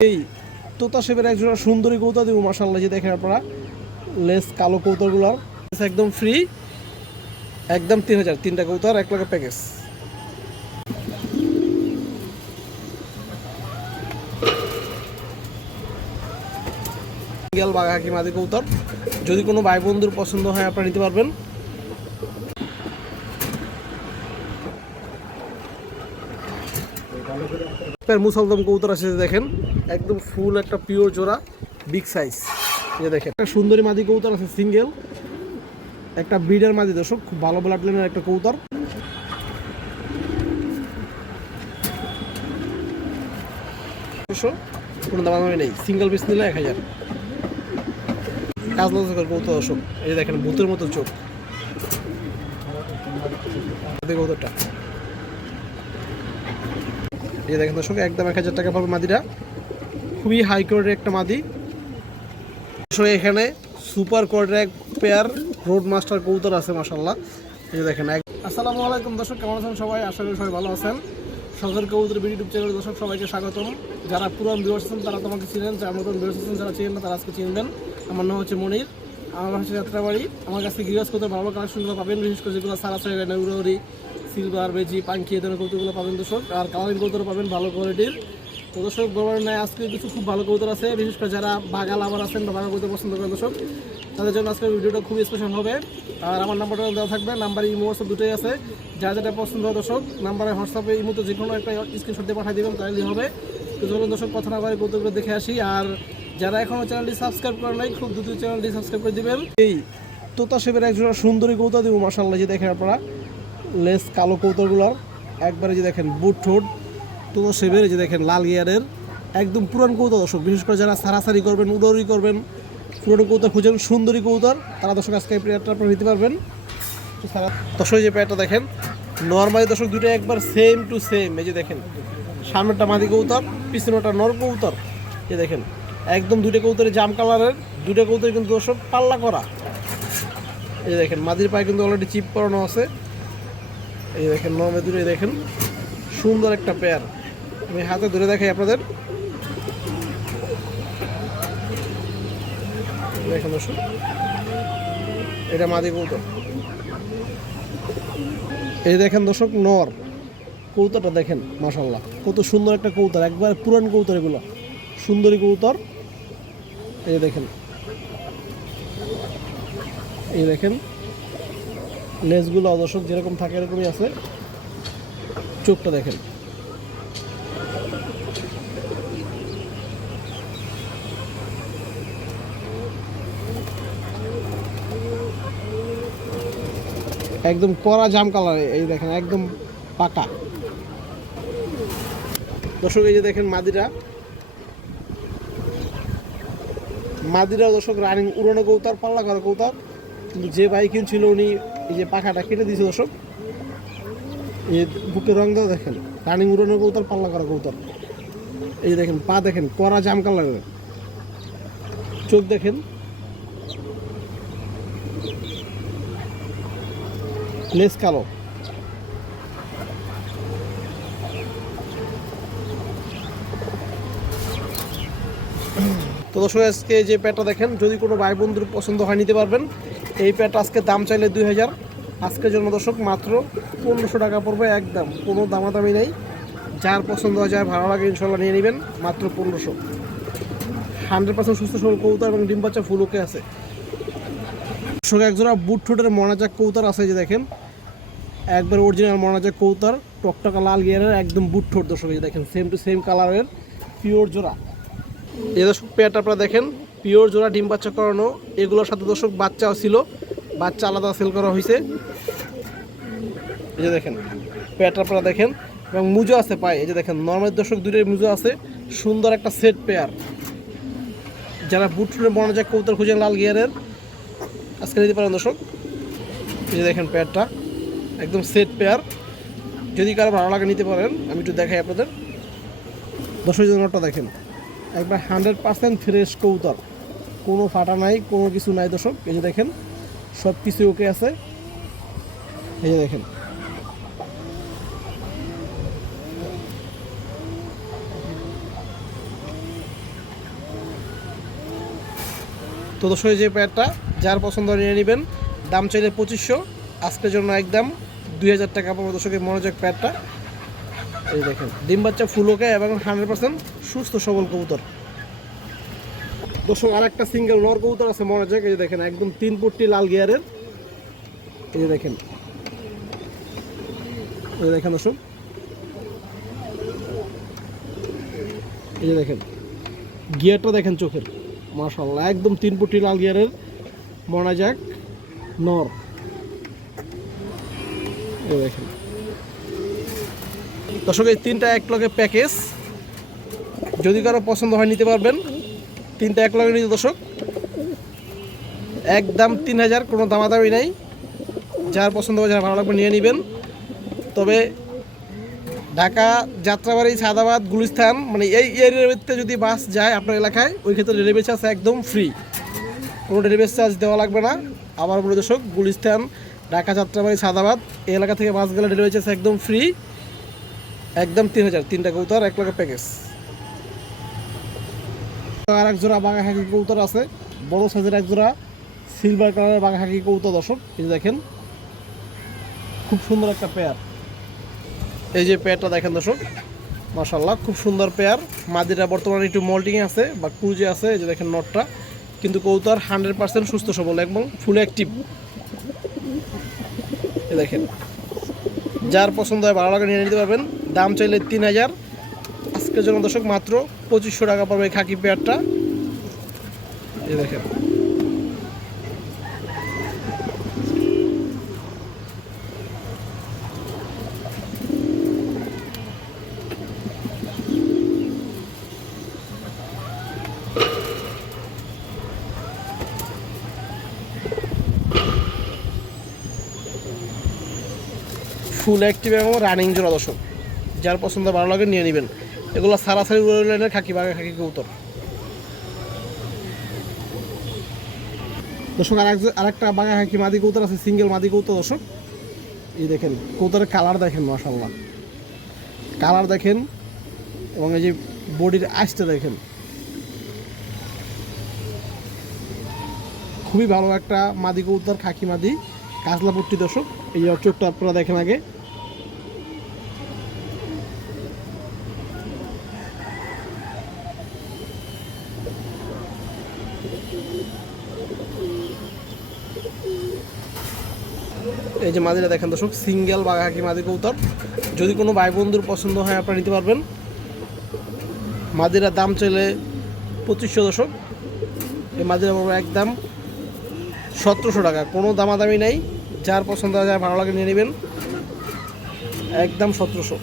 এই তোতা শেপের একজোড়া সুন্দরী কৌতা দিব মাশাআল্লাহ। যে দেখেন আপনারা লেস কালো কৌতাগুলো একদম ফ্রি, একদম 3000 তিনটা কৌতার 1 লাখ প্যাকেজ। সিঙ্গেল বাঘাকি মাদি কৌতার, যদি কোনো ভাই বন্ধুর পছন্দ হয় আপনারা নিতে পারবেন। মুসলদম কৌতার আছে দেখেন, একদম ফুল একটা পিওর জোড়া, বিগ সাইজ। এই দেখেন একটা সুন্দরী মাদি কৌতার আছে সিঙ্গেল, একটা ব্রিডার মাদি দর্শক, খুব ভালো ব্লাড লাইনের একটা কৌতার। কোনো দামাদামি নেই, সিঙ্গেল পিস নিলে 1000। কাজ লজের কৌতা দর্শক, এই দেখেন ভূতের মতো চোখ কৌতারটা। এই দেখেন দর্শক একদম 1000 টাকা পাবে মাদিটা, খুবই হাই কোয়ালিটির একটা মাদি। এখানে সুপার কোয়ালিটির এক পেয়ার রোড মাস্টার কৌতার আছে মাশাআল্লাহ। এই দেখেন। আসসালামু আলাইকুম দর্শক, কেমন আছেন সবাই? আশা করি সবাই ভালো আছেন। শখের কবুতর ইউটিউব চ্যানেল দর্শক সবাইকে স্বাগতম। যারা পুরান ভিউয়ার্স আছেন তারা তোমাকে চিনেন, যারা নতুন ভিউয়ার্স আছেন যারা চিনেন না তারা আজকে চিনবেন। আমার নাম হচ্ছে মনির, আমার হচ্ছে যাত্রাবাড়ি। আমার কাছে গৃহস্থ কৌতর ভালো কালেকশনগুলো পাবেন, বিশেষ করে যেগুলো সারা সাইড নেউরি, সিলভার, বেজি, পাঙ্কি এই ধরনের কৌতরগুলো পাবেন দর্শক। আর কালারিং কৌতর পাবেন ভালো কোয়ালিটির। তো দর্শক বরাবর নেয় আজকে কিছু খুব ভালো কৌতর আছে, বিশেষ করে যারা বাঘা লাভার আছেন বা বাঘা কৌতর পছন্দ করেন দর্শক, তাদের জন্য আজকের ভিডিওটা খুবই স্পেশাল হবে। আর আমার নাম্বারটা দেওয়া থাকবে, নাম্বার ইমো হোয়াটসঅ্যাপ দুটোই আছে। যা যেটা পছন্দ হয় দর্শক নাম্বারে হোয়াটসঅ্যাপে ইমোতে যে কোনো একটা স্ক্রিনশট দিয়ে পাঠিয়ে দেবেন, তাহলেই হবে। তো চলুন দর্শক কথা না বলে কৌতরগুলো দেখে আসি। আর যারা এখনও চ্যানেলটি সাবস্ক্রাইব করেন নাই, খুব দ্রুত চ্যানেলটি সাবস্ক্রাইব করে দেবেন। এই তোতা শেপের একজোড়া সুন্দরী কৌতা দিব মাশাআল্লাহ। যে দেখেন আপনারা লেস কালো কৌতরগুলোর একবারে যে দেখেন বুট ঠোঁট তোতা শেপের, যে দেখেন লাল গিয়ারের একদম পুরান কৌতা দর্শক। বিশেষ করে যারা সারাসারি করবেন, উদরি করবেন, পুরনো কৌতার খুঁজেন সুন্দরী কৌতার, তারা দর্শক আজকে এই পেয়ারটা আপনারা নিতে পারবেন। দর্শক যে পেয়ারটা দেখেন নর্মালি দর্শক দুটো একবার সেম টু সেম। এই যে দেখেন সামনেরটা মাদি কৌতার, পিছনেটা নর কৌতার। এই দেখেন একদম দুটো কৌতারে জাম কালারের, দুটো কৌতারে কিন্তু দর্শক পাল্লা করা। এই যে দেখেন মাদির পায়ে কিন্তু অলরেডি চিপ করানো আছে। এই দেখেন নর্মালি দুটো দেখেন সুন্দর একটা পেয়ার। আমি হাতে ধরে দেখাই আপনাদের, দেখেন দর্শক এটা মাদি কৌতর। এই দেখেন দর্শক নর কৌতরটা দেখেন মাশাআল্লাহ, কত সুন্দর একটা কৌতর, একবার পুরান কৌতর, এগুলো সুন্দরী কৌতর। এই দেখেন, এই দেখেন লেজগুলো দর্শক যেরকম থাকে এরকমই আছে। চোখটা দেখেন, একদম কড়া জাম কালার। এই দেখেন একদম পাকা দর্শক। এই যে দেখেন মাদিরা দর্শক রানিং উড়ানো কৌতার, পাল্লা করা কৌতার। কিন্তু যে ভাই কিনছিল উনি এই যে পাখাটা কেটে দিয়েছে দর্শক। এই বুকের রং দেওয়া দেখেন, রানিং উড়ানো কৌতার, পাল্লা করা কৌতার। এই যে দেখেন পা দেখেন কড়া জাম কালারের, চোখ দেখেন, লেস কালো। তো দর্শক আজকে যে প্যাডটা দেখেন, যদি কোনো ভাই বন্ধুর পছন্দ হয় নিতে পারবেন। এই প্যাডটা আজকে দাম চাইলে 2000, আজকের জন্য দর্শক মাত্র 1500 টাকা পড়বে, একদম কোনো দামাদামি নেই। যার পছন্দ হয়, যার ভালো লাগে ইনশাল্লাহ নিয়ে নেবেন, মাত্র 1500। 100% সুস্থ সবল কৌতার এবং ডিম বাচ্চা ফুল ওকে আছে দর্শক। একজোড়া বুট ঠোঁটের মনাজাক কৌতার আছে, যে দেখেন একবার অরিজিনাল মনাজাক কৌতার, টকটকা লাল গিয়ারের, একদম বুট ঠোঁট দর্শক। এই দেখেন সেম টু সেম কালারের পিওর জোড়া। এই দর্শক পেয়ারটা আপনারা দেখেন পিওর জোড়া, ডিম বাচ্চা করানো। এগুলোর সাথে দর্শক বাচ্চাও ছিল, বাচ্চা আলাদা সেল করা হয়েছে। এই যে দেখেন পেয়ারটা আপনারা দেখেন, এবং মুজো আছে পায়ে। এই যে দেখেন নর্মাল দর্শক দুটোই মুজো আছে, সুন্দর একটা সেট পেয়ার। যারা বুট ঠোঁটের মনাজাক কৌতার খুঁজেন লাল গিয়ারের, আজকে নিতে পারেন দর্শক। এই যে দেখেন পেয়ারটা একদম সেট পেয়ার, যদি কারো ভালো লাগে নিতে পারেন। আমি একটু দেখাই আপনাদের দর্শক। জনটা দেখেন একবার 100% ফ্রেশ কৌতর, কোনো ফাটা নাই, কোনো কিছু নাই দর্শক। এই যে দেখেন সব কিছু ওকে আছে। এই যে দেখেন তো দর্শক যে পেয়ারটা যার পছন্দ নিয়ে নেবেন, দাম চাইলে 2500, আজকের জন্য একদম 2000 টাকা পাবো দর্শকের মনোযোগ পেয়ারটা। এই দেখেন ডিম বাচ্চা ফুলকে এবং 100% সুস্থ সবল কবুতর। দর্শক আর একটা সিঙ্গেল নর কবুতর আছে মনোযোগ, এই যে দেখেন একদম 3 পট্টি লাল গিয়ারের। এই যে দেখেন, এই দেখেন দর্শক, এই যে দেখেন গিয়ারটা দেখেন চোখের, মাশাআল্লাহ একদম 3 পট্টি লাল গিয়ারের মনোযোগ নর। এই দেখেন দর্শক এই 3টা এক লগে প্যাকেজ, যদি কারো পছন্দ হয় নিতে পারবেন। 3টা এক লগে নিতে দর্শক একদম 3000, কোনো দামাদামি নাই। যার পছন্দ হয়, যার ভালো লাগবে নিয়ে নেবেন। তবে ঢাকা, যাত্রাবাড়ি, সাদাবাদ, গুলিস্তান মানে এই এরিয়াতে যদি বাস যায় আপনার এলাকায়, ওই ক্ষেত্রে ডেলিভারি চার্জ একদম ফ্রি, কোনো ডেলিভারি চার্জ দেওয়া লাগবে না। আবার বলে দর্শক, গুলিস্তান, ঢাকা, যাত্রাবাড়ি, সাদাবাদ এই এলাকা থেকে বাস গেলে ডেলিভারি চার্জ একদম ফ্রি, একদম 3000। 3টা কবুতর এক লগে প্যাকেজ। আর এক জোড়া বাঘা হাকি কবুতর আছে, বড় সাইজের এক জোড়া সিলভার কালারের বাঘা হাকি কবুতর দর্শক। এই যে দেখেন খুব সুন্দর একটা পেয়ার। এই যে পেয়ারটা দেখেন দর্শক, মাশাআল্লাহ খুব সুন্দর পেয়ার। মাদিরা বর্তমানে একটু মল্টিংয়ে আছে বা ক্রুজে আছে। এই যে দেখেন নটটা, কিন্তু কবুতর 100% সুস্থ সবল এবং ফুল অ্যাক্টিভ। এই দেখেন যার পছন্দ হয় ভালো লাগে নিয়ে নিতে পারবেন। দাম চাইলে 3000, আজকের জন্য দর্শক মাত্র 2500 টাকা পড়বে এই খাকি পেয়ারটা। এই দেখেন ফুল অ্যাক্টিভ এবং রানিং জোড়া দর্শক, যার পছন্দ ভালো লাগে নিয়ে নেবেন। এগুলো সারাসারি লাইনের খাকি বাঘা খাকি কবুতর দর্শক। আরেকটা বাঘা খাকি মাদি কবুতর আছে, সিঙ্গেল মাদি কবুতর দর্শক। এই দেখেন কবুতরের কালার দেখেন, মাশাআল্লাহ কালার দেখেন, এবং এই যে বডির আইসটা দেখেন, খুবই ভালো একটা মাদি কবুতর, খাকি মাদি, কাজলা পট্টি দর্শক। এই যে চোখটা আপনারা দেখেন আগে। এই যে মাদিরা দেখেন দর্শক, সিঙ্গেল বাঘা হাকি মাদি কবুতর। যদি কোনো ভাই বন্ধুর পছন্দ হয় আপনারা নিতে পারবেন। মাদিরার দাম চাইলে 2500 দর্শক। এই মাদিরা একদম 1700 টাকা, কোনো দামাদামি নেই। যার পছন্দ হয়, যার ভালো লাগে নিয়ে নেবেন, একদম 1700।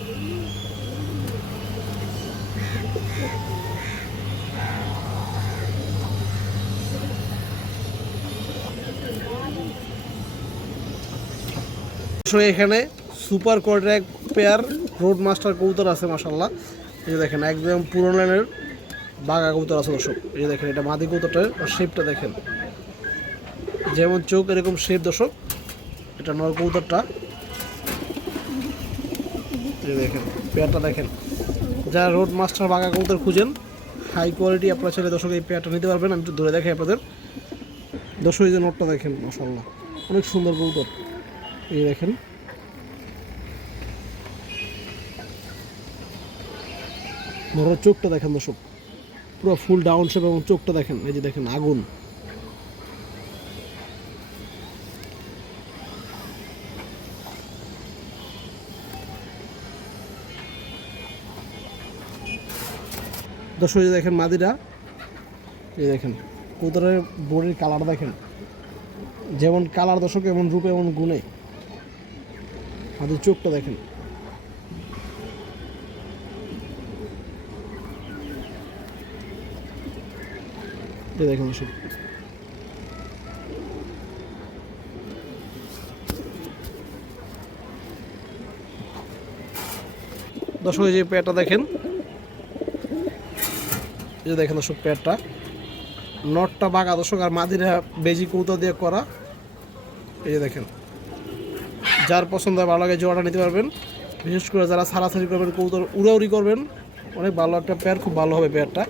এখানে সুপার কোয়াড্রা পেয়ার রোড মাস্টার কবুতর আছে মাশাআল্লাহ। এই যে দেখেন একদম পুরনো লাইনের বাঘা কবুতর আছে দর্শক। এই যে দেখেন এটা মাদি কবুতরটার শেপটা দেখেন, যেমন চোখ এরকম শেপ দর্শক। এটা নর কবুতরটা। এই দেখেন পেয়ারটা দেখেন, যারা রোড মাস্টার বাঘা কবুতর খুঁজেন, হাই কোয়ালিটি, আপনারা চাইলে দর্শক এই পেয়ারটা নিতে পারবেন। আমি একটু ধরে দেখাই আপনাদের। দর্শক এই যে নটটা দেখেন, মাশাআল্লাহ অনেক সুন্দর কবুতর। এই দেখেন নরের চোখটা দেখেন দর্শক, পুরো ফুল ডাউন শেপ, এবং চোখটা দেখেন, এই যে দেখেন আগুন। দর্শক এই দেখেন মাদিরা, এই দেখেন কবুতরের বডির কালার দেখেন, যেমন কালার দর্শক এমন রূপে এমন গুণে। মাদির চোখটা দেখেন, এই দেখেন দর্শক। দর্শক এই যে পেয়ারটা দেখেন, এই যে দেখেন দর্শক পেয়ারটা, নটটা বাঘা দর্শক, আর মাদিরা বেজি কবুতর দিয়ে করা। এই যে দেখেন যার পছন্দ হয় ভালো লাগে জোড়াটা নিতে পারবেন। বিশেষ করে যারা সারাসারি করবেন, কবুতর উড়াউড়ি করবেন, অনেক ভালো একটা পেয়ার, খুব ভালো হবে পেয়ারটা।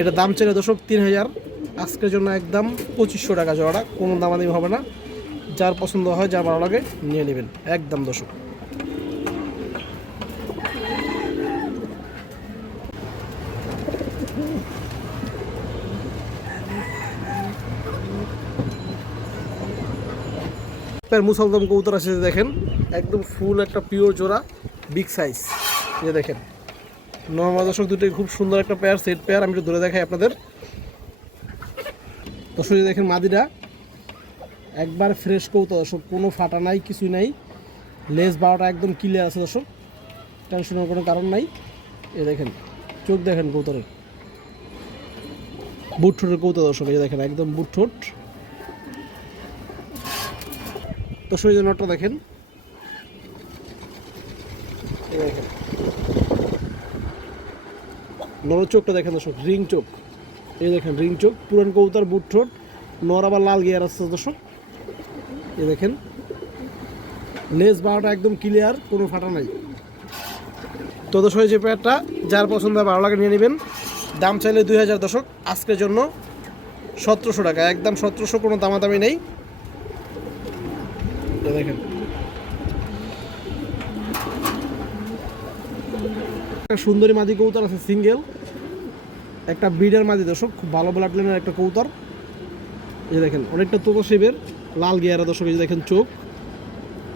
এটা দাম চাইলে দর্শক 3000, আজকের জন্য একদম 2500 টাকা জোড়া, কোনো দামাদামি হবে না। যার পছন্দ হয়, যা ভালো লাগে নিয়ে নেবেন একদম দর্শক। মুসলদম কবুতর আছে দেখেন, একদম ফুল একটা পিওর জোড়া, বিগ সাইজ। এই দেখেন নর্মাল দর্শক, দুটোই খুব সুন্দর একটা পেয়ার, সেট পেয়ার। আমি একটু ধরে দেখাই আপনাদের দর্শক। দেখেন মাদিরা একবার ফ্রেশ কবুতর দর্শক, কোনো ফাটা নাই, কিছুই নাই। লেজ বারোটা একদম ক্লিয়ার আছে দর্শক, টেনশনের কোনো কারণ নাই। এই দেখেন চোখ দেখেন কবুতরের, বুট ঠোঁটের কবুতর দর্শক। এই দেখেন একদম বুট ঠোঁট দর্শক। এই যে নটটা দেখেন, এই দেখেন নর চোখটা দেখেন দর্শক, রিং চোখ। এই দেখেন রিং চোখ, পুরান কবুতর, বুট ঠোঁট, নর আবার লাল গিয়ার আছে দর্শক। এই দেখেন লেজ বারোটা একদম ক্লিয়ার, কোনো ফাটা নাই। তো দর্শক যে পেয়ারটা যার পছন্দ হয় ভালো লাগে নিয়ে নেবেন। দাম চাইলে 2000 দর্শক, আজকের জন্য 1700 টাকা, একদম 1700, কোনো দামাদামি নেই। দেখেন একটা সুন্দরী মাদি কবুতর আছে সিঙ্গেল, একটা ব্রিডার মাদি দর্শক, খুব ভালো ব্লাড লাইনের একটা কবুতর। এই দেখেন অনেকটা তোতা শেপের, লাল গিয়ারা দর্শক। এই দেখেন চোখ,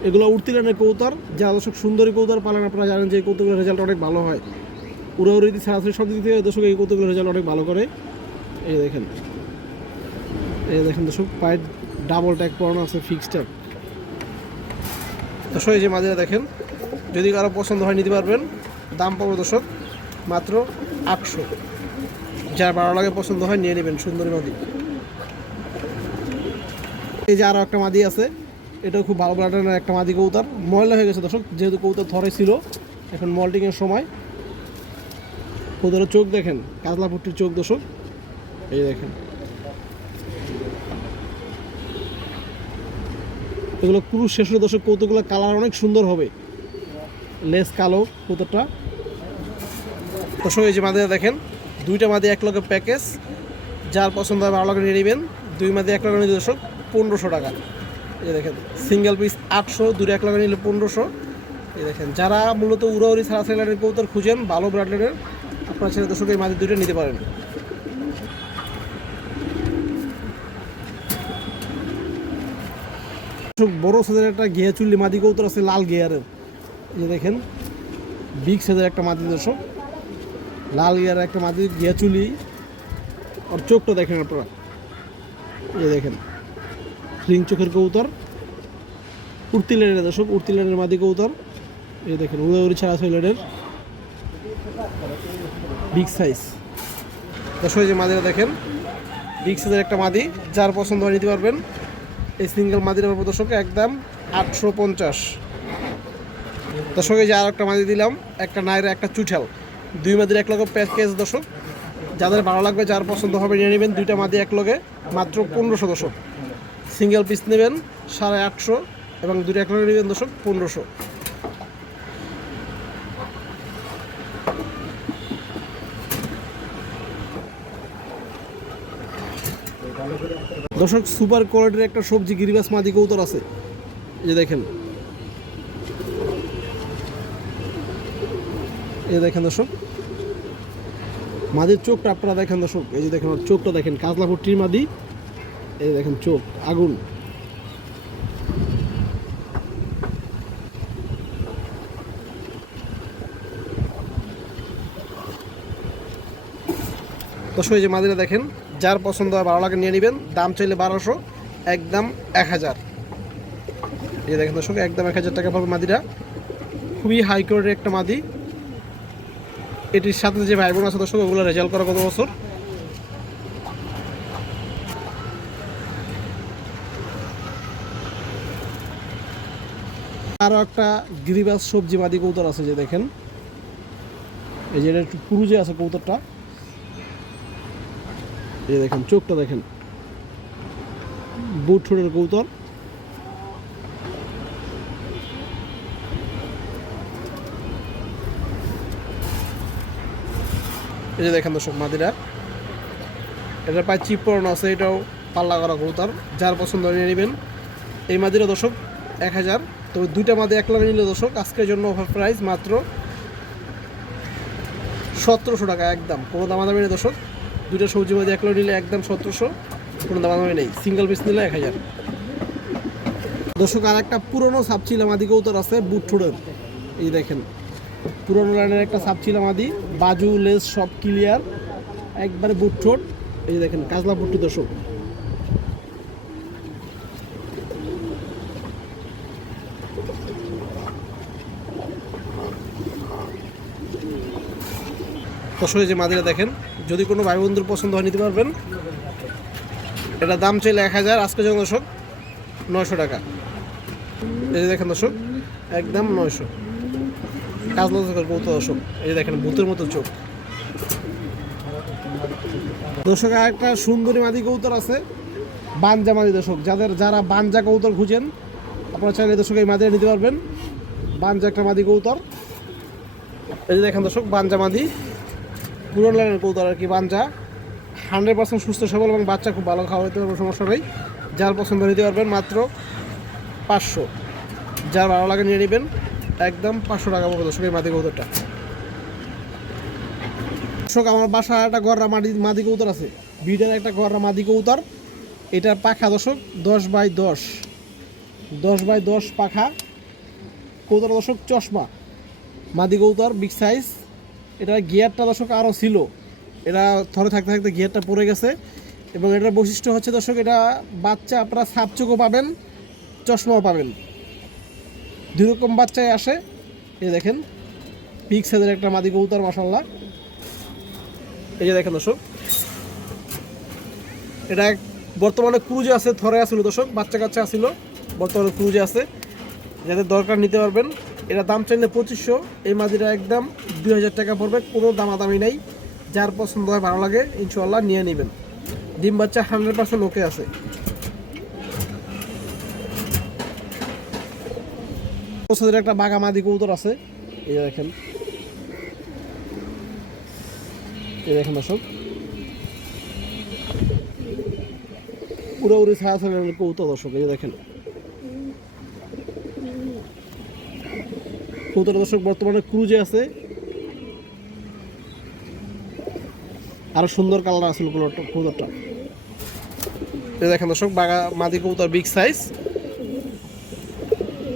এগুলো উড়তি লাইনের কবুতর। যা দর্শক সুন্দরী কবুতর পালেন আপনারা জানেন যে এই কবুতরগুলোর রেজাল্ট অনেক ভালো হয়। উড়াউড়ি ছাড়াছাড়ি সব দিক থেকে দর্শক এই কবুতরগুলোর রেজাল্ট অনেক ভালো করে। এই দেখেন, এই দেখেন দর্শক পায়ের ডাবল ট্যাগ পরানো আছে, ফিক্সড ট্যাগ দর্শক। এই যে মাদিরা দেখেন, যদি কারো পছন্দ হয় নিতে পারবেন। দাম পাবো দর্শক মাত্র 800, যার ভালো লাগে পছন্দ হয় নিয়ে নেবেন সুন্দরী মাদি। এই যে আরও একটা মাদি আছে, এটাও খুব ভালো ব্লাডের একটা মাদি কবুতর। ময়লা হয়ে গেছে দর্শক, যেহেতু কবুতর থরে ছিল, এখন মল্টিংয়ের সময়। কবুতরের চোখ দেখেন, কাজলা পুট্টির চোখ দর্শক। এই দেখেন এগুলো পুরুষ শেষ দর্শক, কবুতরগুলো কালার অনেক সুন্দর হবে, লেস কালো কবুতরটা দর্শক। এই যে মাদিরা দেখেন, দুইটা মাদি এক লগে প্যাকেজ, যার পছন্দ হয় ভালো লাগে নিয়ে নেবেন। দুই মাদি এক লগে নিয়ে দর্শক 1500 টাকা। এই দেখেন সিঙ্গেল পিস 800, দুটো এক লগে নিলে 1500। এই দেখেন যারা মূলত উড়াউড়ি ছাড়াছাড়ি লাইনের কবুতর খুঁজেন ভালো ব্র্যান্ডের, আপনার ছেলে দর্শক এই মাদি দুটো নিতে পারেন। বড় সাইজের একটা ঘিয়া চুল্লি মাদি কবুতর আছে, লাল গিয়ারের। এই যে দেখেন বিগ সাইজের একটা মাদি দর্শক, লাল গিয়ারের একটা মাদি, ঘিয়া চুলি। আর চোখটা দেখেন আপনারা, এই দেখেন রিং চোখের কবুতর, উড়তি লাইনের দর্শক, উড়তি লাইনের মাদি কবুতর। এই দেখেন উড়াউড়ি ছাড়াছাড়ি লাইনের বিগ সাইজ দর্শক। এই যে মাদিরা দেখেন, বিগ সাইজের একটা মাদি, যার পছন্দ হয় নিতে পারবেন। এই সিঙ্গেল মাদির দর্শক একদম 850 দর্শক। এই যে আর একটা মাদি দিলাম, একটা নাইরা একটা চুঠাল, দুই মাদির এক লগে প্যাকেজ দর্শক। যাদের ভালো লাগবে, যার পছন্দ হবে নিয়ে নেবেন। দুইটা মাদি এক লগে মাত্র 1500 দর্শক। সিঙ্গেল পিস নেবেন 850 এবং দুইটা এক লগে নেবেন দর্শক 1500। দর্শক সুপার কোয়ালিটির একটা সবজি গিরিবাস মাদি কবুতর আছে, এই যে দেখেন। এই দেখেন দর্শক মাদির চোখটা আপনারা দেখেন দর্শক। এই যে দেখেন চোখটা দেখেন, কাজলা পুট্টির মাদি। এই দেখেন চোখ আগুন। দর্শক এই যে মাদিরা দেখেন, যার পছন্দ হয় ভালো লাগে নিয়ে নেবেন। দাম চাইলে 1200, একদম 1000। এই দেখেন দর্শক একদম 1000 টাকা পাবে মাদিরা, খুবই হাই কোয়ালিটির একটা মাদি। এটির সাথে যে ভাই বোন আছে দর্শক, ওগুলো রেজাল্ট করা কত বছর। আরও একটা গিরিবাস সবজি মাদি কবুতর আছে, যে দেখেন এই যে এটা একটু পুরুজে আছে কবুতরটা। এই দেখেন চোখটা দেখেন, বুট ঠোঁটের কবুতর। এই যে দেখেন দর্শক মাদিরা, এটা প্রায় চিপ পড়ানো আছে, এটাও পাল্লা করা কবুতর, যার পছন্দ নিয়ে নেবেন। এই মাদিরা দর্শক 1000। তো দুইটা মাদি এক লাইনে নিলে দর্শক আজকের জন্য অফার প্রাইস মাত্র 1700 টাকা, একদম কোনো দামাদামি নেই দর্শক। দুইটা সবজি মাদি এক লাইনে নিলে একদম 1700, কোনো দামাদামি নেই। সিঙ্গেল পিস নিলে 1000। দর্শক আর একটা পুরনো সাপচিলা মাদি কবুতর আছে বুটঠোড়ের, এই দেখেন পুরনো লাইনের একটা সাপচিলা মাদি, বাজু লেস সব ক্লিয়ার, একবারে বুটঠোট, এই দেখেন কাজলা বুট্টু দর্শক। দর্শক যে মাদিরা দেখেন, যদি কোনো ভাই বন্ধুর পছন্দ হয় নিতে পারবেন। এটা দাম চাইলে 1000, আজকে যখন দর্শক 900 টাকা। এই যে দেখেন দর্শক একদম 900, কাজলা চোখের কবুতর দর্শক, এই যে দেখেন ভূতের মতো চোখ। দর্শক আর একটা সুন্দরী মাদি কবুতর আছে বানজা মাদি দর্শক, যারা বানজা কবুতর খুঁজেন আপনারা চাইলে দর্শক এই মাদিরা নিতে পারবেন। বানজা একটা মাদি কবুতর, এই যে দেখেন দর্শক বানজা মাদি, পুরো লাইনের কবুতর আর কি। বানজা 100% সুস্থ সবল এবং বাচ্চা খুব ভালো খাওয়াইতে পারবে, সমস্যা নেই। যার পছন্দ নিতে পারবেন মাত্র 500, যার ভালো লাগে নিয়ে নেবেন, একদম 500 টাকা পড়বে দর্শক এই মাদি কবুতরটা। দর্শক আমার বাসায় একটা গররা মাদি কবুতর আছে, বিডের একটা গররা মাদি কবুতর। এটার পাখা দর্শক 10x10, 10x10 পাখা কবুতর দর্শক, চশমা মাদি কবুতর, বিগ সাইজ। এটা গিয়ারটা দর্শক আরও ছিল, এটা থরে থাকতে থাকতে গিয়ারটা পড়ে গেছে। এবং এটার বৈশিষ্ট্য হচ্ছে দর্শক, এটা বাচ্চা আপনারা সাপচোখও পাবেন, চশমাও পাবেন, দুই রকম বাচ্চায় আসে। এই দেখেন বিগ সাইজের একটা মাদি কবুতর মাশাআল্লাহ। এই যে দেখেন দর্শক, এটা বর্তমানে ক্রুজে আছে, থরে আসছিল দর্শক, বাচ্চা কাচ্চা আসছিল, বর্তমানে ক্রুজে আছে, যাদের দরকার নিতে পারবেন। এটা দাম চাইলে 2500, এই মাদিটা একদম 2000 টাকা পড়বে, কোনো দামাদামি নেই। যার পছন্দ হয় ভালো লাগে ইনশাআল্লাহ নিয়ে নেবেন। ডিম বাচ্চা 100% ওকে আছে। একটা বাঘা মাদি কবুতর আছে, এই দেখেন, এই দেখেন দর্শক পুরোপুরি ছায়া কবুতর দর্শক, এই দেখেন কবুতর দর্শক বর্তমানে ক্রুজে আছে, আরো সুন্দর কালার আছে কবুতরটা। এই দেখেন দর্শক বাঘা মাদি কবুতর, বিগ সাইজ।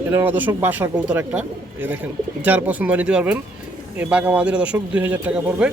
এটা দর্শক বাসার কবুতর একটা, এই দেখেন যার পছন্দ নিতে পারবেন। এই বাঘা মাদিরা দর্শক 2000 টাকা পড়বে।